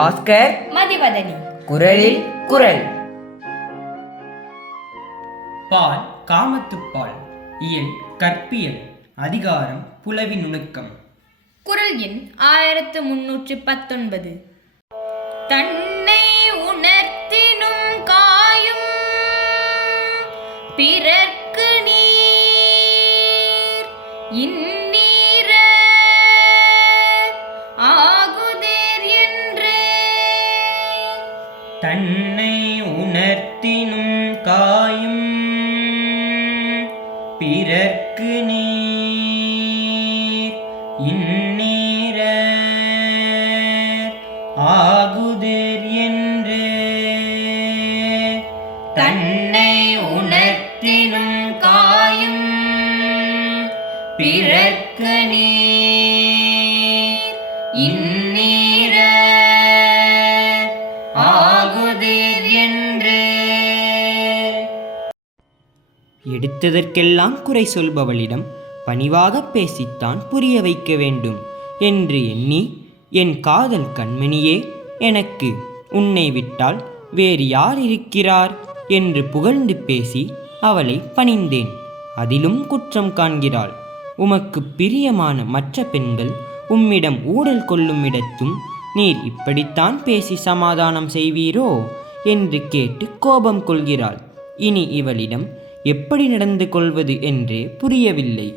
பாஸ்கர் மதிவதனி. குரலில் குரல். பால் காமத்துப்பால் இயல் கற்பியல். அதிகாரம் புலவி நுணுக்கம். குரல் எண் ஆயிரத்து முன்னூற்று பத்தொன்பது. தன்னை உணர்த்தினும் காயும் பிறர்க்கு நீர். இந்நீர தன்னை உணர்த்தினும் காயும் பிறர்க்கு நீர் இந்நீர ஆகுதிர் என்று தன்னை உணர்த்தினும் காயும் பிறர்க்கு நீர் இந்நீர் எடுத்ததற்கெல்லாம் குறை சொல்பவளிடம் பணிவாகப் பேசித்தான் புரிய வைக்க வேண்டும் என்று எண்ணி என் காதல் கண்மணியே எனக்கு உன்னை விட்டால் வேறு யார் இருக்கிறார்? என்று புகழ்ந்து பேசி அவளை பணிந்தேன். அதிலும் குற்றம் காண்கிறாள். உமக்கு பிரியமான மற்ற பெண்கள் உம்மிடம் ஊடல் கொள்ளும் இடத்தும் நீர் இப்படித்தான் பேசி சமாதானம் செய்வீரோ? என்று கேட்டு கோபம் கொள்கிறாள். இனி இவளிடம் எப்படி நடந்து கொள்வது என்றே புரியவில்லை.